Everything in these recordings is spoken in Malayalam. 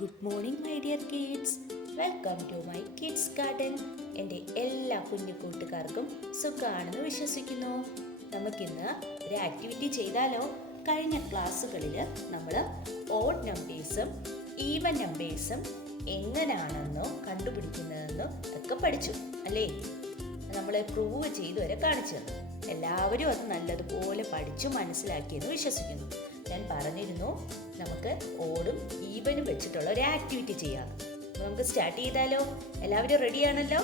Good morning my dear kids. Welcome to my kids garden. എൻ്റെ എല്ലാ കുഞ്ഞു കൂട്ടുകാർക്കും സുഖമാണെന്ന് വിശ്വസിക്കുന്നു. നമുക്കിന്ന് ഒരു ആക്ടിവിറ്റി ചെയ്താലോ? കഴിഞ്ഞ ക്ലാസ്സുകളിൽ നമ്മൾ ഓഡ് നമ്പേഴ്സും ഈവൻ നമ്പേഴ്സും എങ്ങനെയാണെന്നോ കണ്ടുപിടിക്കുന്നതെന്നോ ഒക്കെ പഠിച്ചു അല്ലേ? നമ്മൾ പ്രൂവ് ചെയ്ത് വരെ കാണിച്ചു തന്നു. എല്ലാവരും അത് നല്ലതുപോലെ പഠിച്ചു മനസ്സിലാക്കിയെന്ന് വിശ്വസിക്കുന്നു. ഞാൻ പറഞ്ഞിരുന്നു നമുക്ക് ഓടും ഈവനും വെച്ചിട്ടുള്ള ഒരു ആക്ടിവിറ്റി ചെയ്യാം. നമുക്ക് സ്റ്റാർട്ട് ചെയ്താലോ? എല്ലാവരും റെഡിയാണല്ലോ?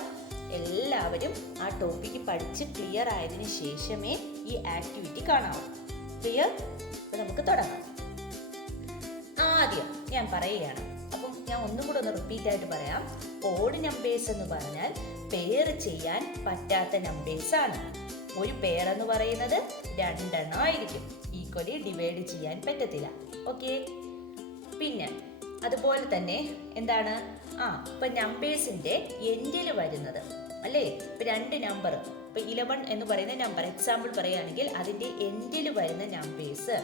എല്ലാവരും ആ ടോപ്പിക്ക് പഠിച്ച് ക്ലിയർ ആയതിനു ശേഷമേ ഈ ആക്ടിവിറ്റി കാണാവൂ. ക്ലിയർ? അപ്പോൾ നമുക്ക് തുടങ്ങാം. ആദ്യം ഞാൻ പറയുകയാണ്. അപ്പം ഞാൻ ഒന്നും കൂടെ ഒന്ന് റിപ്പീറ്റ് ആയിട്ട് പറയാം. ഓഡ് നമ്പേഴ്സ് എന്ന് പറഞ്ഞാൽ പെയർ ചെയ്യാൻ പറ്റാത്ത നമ്പേഴ്സ് ആണ്. ഒരു പെയർ എന്ന് പറയുന്നത് 2 എണ്ണം ആയിരിക്കും. ഈക്വലി ഡിവൈഡ് ചെയ്യാൻ പറ്റത്തില്ല. ഓക്കെ. പിന്നെ അതുപോലെ തന്നെ എന്താണ്? ഇപ്പൊ നമ്പേഴ്സിന്റെ എൻഡിൽ വരുന്നത് അല്ലേ? ഇപ്പൊ 2 നമ്പർ, ഇപ്പൊ 11 എന്ന് പറയുന്ന നമ്പർ എക്സാമ്പിൾ പറയുകയാണെങ്കിൽ അതിന്റെ എൻഡിൽ വരുന്ന നമ്പേഴ്സ്,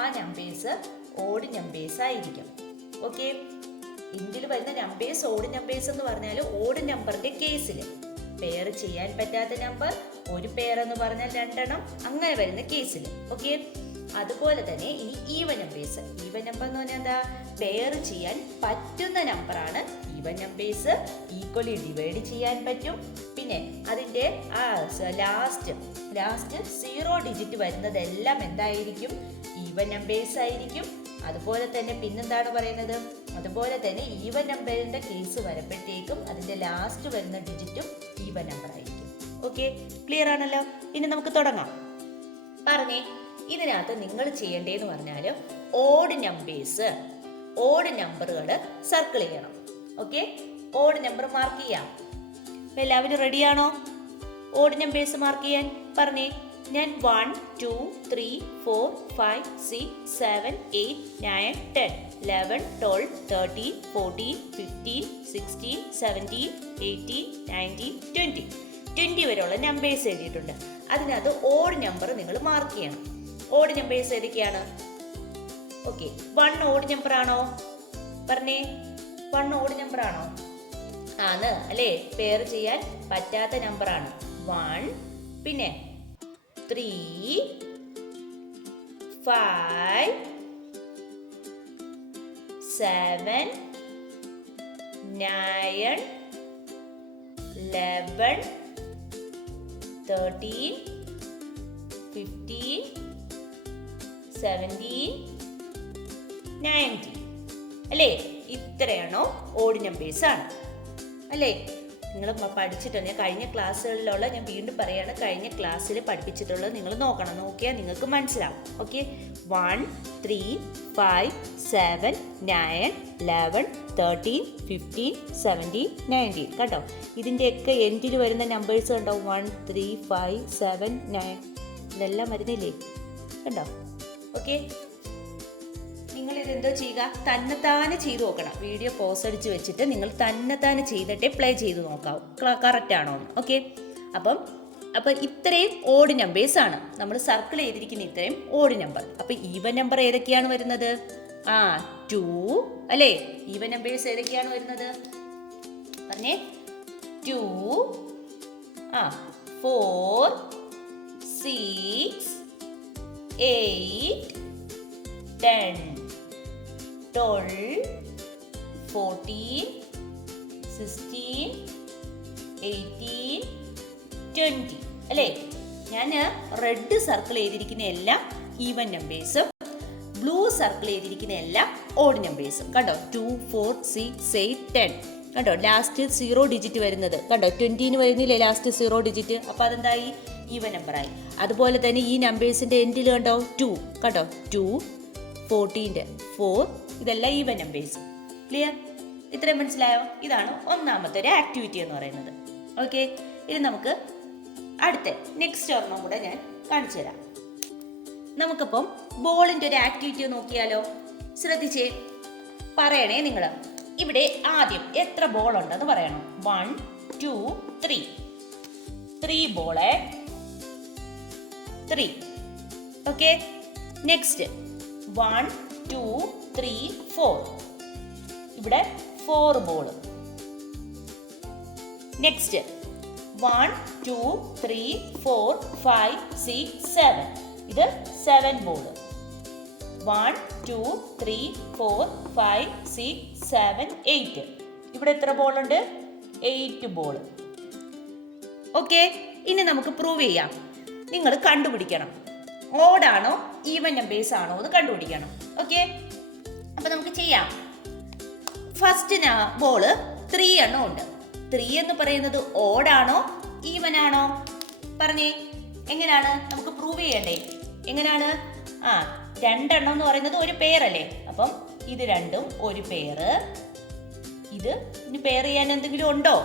ആ നമ്പേഴ്സ് ഓഡ് നമ്പേഴ്സ് ആയിരിക്കും. ഓക്കെ. എൻഡിൽ വരുന്ന നമ്പേഴ്സ് ഓഡ് നമ്പേഴ്സ് എന്ന് പറഞ്ഞാൽ ഓഡ് നമ്പറിന്റെ കേസിൽ പെയർ ചെയ്യാൻ പറ്റാത്ത നമ്പർ, ഒരു പെയർ എന്ന് പറഞ്ഞാൽ 2 എണ്ണം, അങ്ങനെ വരുന്ന കേസിൽ. ഓക്കെ. അതുപോലെ തന്നെ ഇനി ഈവൻ നമ്പേഴ്സ്. ഈവൻ നമ്പർ എന്ന് പറഞ്ഞാൽ എന്താ? പെയർ ചെയ്യാൻ പറ്റുന്ന നമ്പറാണ് ഈവൻ നമ്പേഴ്സ്. ഈക്വലി ഡിവൈഡ് ചെയ്യാൻ പറ്റും. പിന്നെ അതിന്റെ ലാസ്റ്റ് 0 ഡിജിറ്റ് വരുന്നതെല്ലാം എന്തായിരിക്കും? ഈവൻ നമ്പേഴ്സ് ആയിരിക്കും. അതുപോലെ തന്നെ പിന്നെന്താണ് പറയുന്നത്? അതുപോലെ തന്നെ ഈവൻ നമ്പറിന്റെ കേസ് വരുമ്പോഴത്തേക്കും അതിന്റെ ലാസ്റ്റ് വരുന്ന ഡിജിറ്റും ഈവൻ നമ്പർ ആയിരിക്കും. ഓക്കെ, ക്ലിയർ ആണല്ലോ? ഇനി നമുക്ക് തുടങ്ങാം. പറഞ്ഞേ, ഇതിനകത്ത് നിങ്ങൾ ചെയ്യേണ്ടതെന്ന് പറഞ്ഞാൽ ഓഡ് നമ്പറുകൾ സർക്കിൾ ചെയ്യണം. ഓക്കെ, ഓഡ് നമ്പർ മാർക്ക് ചെയ്യാം. എല്ലാവരും റെഡിയാണോ? ഓഡ് നമ്പേഴ്സ് മാർക്ക് ചെയ്യാൻ പറഞ്ഞേ. ഞാൻ 1, 2, 3, 4, 5, 6, 7, 8, 9, 10, 11, 12, 13, 14, 15, 16, 17, 18, 19, 20 വരെയുള്ള നമ്പേഴ്സ് എഴുതിയിട്ടുണ്ട്. അതിനകത്ത് ഓഡ് നമ്പർ നിങ്ങൾ മാർക്ക് ചെയ്യണം. ഓഡ് നമ്പേഴ്സ് ഏതൊക്കെയാണ്? ഓക്കെ, 1 ഓഡ് നമ്പർ ആണോ? പറഞ്ഞേ, 1 ഓഡ് നമ്പർ ആണോ? ആണ് അല്ലേ? പെയർ ചെയ്യാൻ പറ്റാത്ത നമ്പർ ആണ് 1. പിന്നെ 3, 5, 7, 9, 11, 13, 15, 17, 19 അല്ലേ? ഇത്രയാണോ ഓഡ് നമ്പേഴ്സ് ആണ് അല്ലേ? നിങ്ങൾ പഠിച്ചിട്ടുണ്ട്. കഴിഞ്ഞ ക്ലാസ്സുകളിലുള്ള ഞാൻ വീണ്ടും പറയാണ്, കഴിഞ്ഞ ക്ലാസ്സിൽ പഠിപ്പിച്ചിട്ടുള്ളത് നിങ്ങൾ നോക്കണം. നോക്കിയാൽ നിങ്ങൾക്ക് മനസ്സിലാവും. ഓക്കെ. 1, 3, 5, 7, 9, 11, 13, 15, 17, 19 കേട്ടോ. ഇതിൻ്റെയൊക്കെ എൻഡിൽ വരുന്ന നമ്പേഴ്സ് കണ്ടോ? 1, 3, 5, 7, 9 ഇതെല്ലാം വരുന്നില്ലേ? കണ്ടോ? ഓക്കെ. നിങ്ങൾ ഇതെന്തോ ചെയ്യുക? തന്നെത്താനെ ചെയ്ത് നോക്കണം. വീഡിയോ പോസ് അടിച്ച് വെച്ചിട്ട് നിങ്ങൾ തന്നെത്താനെ ചെയ്തിട്ടേ പ്ലേ ചെയ്ത് നോക്കാവും കറക്റ്റ് ആണോ എന്ന്. ഓക്കെ. അപ്പം ഇത്രയും ഓഡ് നമ്പേഴ്സ് ആണ് നമ്മൾ സർക്കിൾ ചെയ്തിരിക്കുന്ന. ഇത്രയും ഓഡ് നമ്പർ. അപ്പം ഈവൻ നമ്പർ ഏതൊക്കെയാണ് വരുന്നത്? 2 അല്ലേ? ഈവൻ നമ്പേഴ്സ് ഏതൊക്കെയാണ് വരുന്നത്? പറഞ്ഞേ. 2, 4, 6, 8, 10, 12, 14, 16, 18, 20 അല്ലേ? ഞാൻ റെഡ് സർക്കിൾ ചെയ്തിരിക്കുന്ന എല്ലാം ഈവൻ നമ്പേഴ്സും ബ്ലൂ സർക്കിൾ ചെയ്തിരിക്കുന്ന എല്ലാം ഓഡ് നമ്പേഴ്സും. കണ്ടോ? 2, 4, 6, 8, 10 കണ്ടോ? ലാസ്റ്റ് 0 ഡിജിറ്റ് വരുന്നത് കണ്ടോ? 20 വരുന്നില്ലേ ലാസ്റ്റ് 0 ഡിജിറ്റ്? അപ്പോൾ അതെന്തായി? ഈവൻ നമ്പറായി. അതുപോലെ തന്നെ ഈ നമ്പേഴ്സിന്റെ എൻഡിൽ കണ്ടോ? 2 കണ്ടോ? 2, 14, 4 ഇതെല്ലാം ഈവൻ നമ്പേഴ്സ്. ക്ലിയർ? ഇത്രയും മനസ്സിലായോ? ഇതാണ് ഒന്നാമത്തെ ഒരു ആക്ടിവിറ്റി എന്ന് പറയുന്നത്. ഓക്കെ. ഇനി നമുക്ക് അടുത്ത നെക്സ്റ്റ് ഒരെണ്ണം കൂടെ ഞാൻ കാണിച്ചു തരാം. നമുക്കിപ്പം ബോളിന്റെ ഒരു ആക്ടിവിറ്റി നോക്കിയാലോ? ശ്രദ്ധിച്ചേ, പറയണേ നിങ്ങൾ. ഇവിടെ ആദ്യം എത്ര ബോൾ ഉണ്ടെന്ന് പറയണം. 1, 2, 3. 3 ബോള് 3. ഓക്കെ. നെക്സ്റ്റ് 1, 2, 3, 4. ഇവിടെ 4 ബോൾ. നെക്സ്റ്റ് 1 2 3 4 5 6 7. ഇത് 7 ബോൾ. 1 2 3 4 5 6 7 8. ഇവിടെ എത്ര ബോൾ ഉണ്ട്? 8 ബോൾ. ഓക്കെ, ഇനി നമുക്ക് പ്രൂവ് ചെയ്യാം. നിങ്ങൾ കണ്ടുപിടിക്കണം ഓഡാണോ ഈവൻ നമ്പേഴ്സ് ആണോ എന്ന് കണ്ടുപിടിക്കണം. ഓക്കെ, അപ്പൊ നമുക്ക് ചെയ്യാം. ഫസ്റ്റ് ബോള് 3 എണ്ണം ഉണ്ട്. 3 എന്ന് പറയുന്നത് ഓഡാണോ ഈവൻ ആണോ? പറഞ്ഞേ, എങ്ങനെയാണ് നമുക്ക് പ്രൂവ് ചെയ്യണ്ടേ? എങ്ങനെയാണ്? 2 എണ്ണം എന്ന് പറയുന്നത് ഒരു പെയറല്ലേ? അപ്പം ഇത് രണ്ടും ഒരു പെയർ. ഇത് ഇനി പെയർ ചെയ്യാൻ എന്തെങ്കിലും ഉണ്ടോ?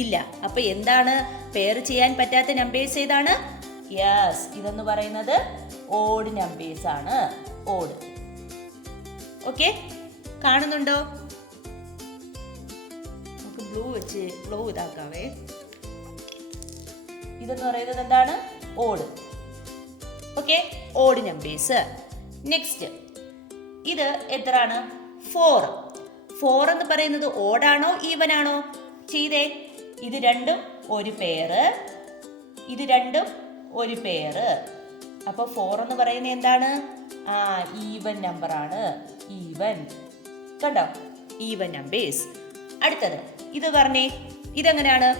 ഇല്ല. അപ്പൊ എന്താണ് പെയർ ചെയ്യാൻ പറ്റാത്ത നമ്പേഴ്സ്? ഏതാണ്? യെസ്, ഇതെന്ന് പറയുന്നത് ഓഡ് നമ്പേഴ്സ് ആണ്. ഓഡ്. ഓക്കെ, കാണുന്നുണ്ടോ? നമുക്ക് ബ്ലൂ വെച്ച് ബ്ലൂ ഇതാക്കാവേ. ഇതെന്ന് പറയുന്നത് എന്താണ്? Odd. Okay, odd numbers. Next ഇത് എത്രയാണ്? 4. 4 എന്ന് പറയുന്നത് ഓഡാണോ ഈവൻ ആണോ? ചെയ്തേ. ഇത് രണ്ടും ഒരു പെയർ, ഇത് രണ്ടും ഒരു പെയർ. അപ്പൊ 4 എന്ന് പറയുന്നത് എന്താണ്? ഈവൻ നമ്പർ ആണ്. ഈവൻ. കണ്ടോ? Even numbers. അടുത്തത് ഇത് പറഞ്ഞേ, ഇതെങ്ങനെയാണ്?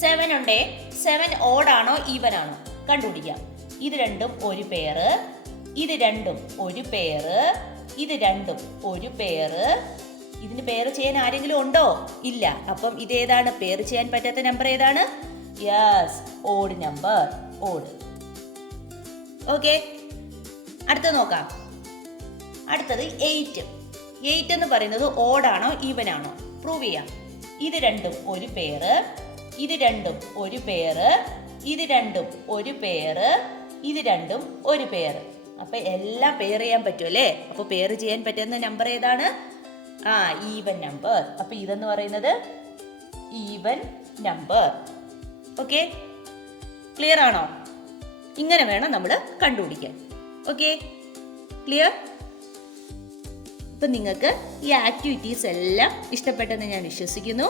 7 ഉണ്ടേ. 7 ഓഡാണോ ഈവൻ ആണോ കണ്ടുപിടിക്കാം. ഇത് രണ്ടും ഒരു പെയർ, ഇത് രണ്ടും ഒരു പെയർ, ഇത് രണ്ടും ഒരു പെയർ. ഇതിന് പെയർ ചെയ്യാൻ ആരെങ്കിലും ഉണ്ടോ? ഇല്ല. അപ്പം ഇതേതാണ് പെയർ ചെയ്യാൻ പറ്റാത്ത നമ്പർ? ഏതാണ്? Yes, odd number. Odd. Okay, അടുത്തത് നോക്കാം. അടുത്തത് 8. 8 എന്ന് പറയുന്നത് ഓഡാണോ ഈവൻ ആണോ? പ്രൂവ് ചെയ്യാം. ഇത് രണ്ടും ഒരു പെയർ, ഇത് രണ്ടും ഒരു പെയർ, ഇത് രണ്ടും ഒരു പെയർ, ഇത് രണ്ടും ഒരു പെയർ. അപ്പൊ എല്ലാം പെയർ ചെയ്യാൻ പറ്റും അല്ലേ? അപ്പൊ പെയർ ചെയ്യാൻ പറ്റുന്ന നമ്പർ ഏതാണ്? Even number. അപ്പൊ ഇതെന്ന് പറയുന്നത് ഈവൻ നമ്പർ. ഓക്കെ, ക്ലിയർ ആണോ? ഇങ്ങനെ വേണം നമ്മൾ കണ്ടുപിടിക്കാൻ. Okay, clear? അപ്പൊ നിങ്ങൾക്ക് ഈ ആക്ടിവിറ്റീസ് എല്ലാം ഇഷ്ടപ്പെട്ടെന്ന് ഞാൻ വിശ്വസിക്കുന്നു.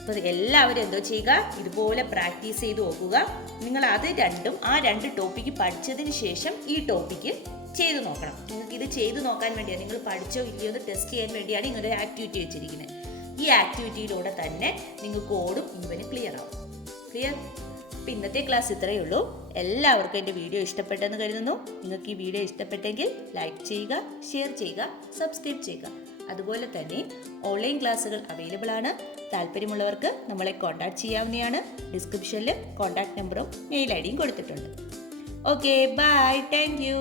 അപ്പോൾ എല്ലാവരും എന്തോ ചെയ്യുക, ഇതുപോലെ പ്രാക്ടീസ് ചെയ്ത് നോക്കുക. നിങ്ങൾ അത് രണ്ടും ആ 2 ടോപ്പിക്ക് പഠിച്ചതിന് ശേഷം ഈ ടോപ്പിക്ക് ചെയ്തു നോക്കണം. നിങ്ങൾക്ക് ഇത് ചെയ്തു നോക്കാൻ വേണ്ടിയാണ്, നിങ്ങൾ പഠിച്ചോ ഇല്ലയോ എന്ന് ടെസ്റ്റ് ചെയ്യാൻ വേണ്ടിയാണ് ഇങ്ങനെ ഒരു ആക്ടിവിറ്റി വെച്ചിരിക്കുന്നത്. ഈ ആക്ടിവിറ്റിയിലൂടെ തന്നെ നിങ്ങൾക്ക് ഓടും ഈവന് ക്ലിയർ ആവും. ക്ലിയർ? അപ്പം ഇന്നത്തെ ക്ലാസ് ഇത്രയേ ഉള്ളൂ. എല്ലാവർക്കും എൻ്റെ വീഡിയോ ഇഷ്ടപ്പെട്ടെന്ന് കരുതുന്നു. നിങ്ങൾക്ക് ഈ വീഡിയോ ഇഷ്ടപ്പെട്ടെങ്കിൽ ലൈക്ക് ചെയ്യുക, ഷെയർ ചെയ്യുക, സബ്സ്ക്രൈബ് ചെയ്യുക. അതുപോലെ തന്നെ ഓൺലൈൻ ക്ലാസ്സുകൾ അവൈലബിൾ ആണ്. താല്പര്യമുള്ളവർക്ക് നമ്മളെ കോൺടാക്ട് ചെയ്യാവുന്നതാണ്. ഡിസ്ക്രിപ്ഷനിൽ കോൺടാക്ട് നമ്പറും മെയിൽ ഐ ഡിയും കൊടുത്തിട്ടുണ്ട്. Okay, bye. Thank U.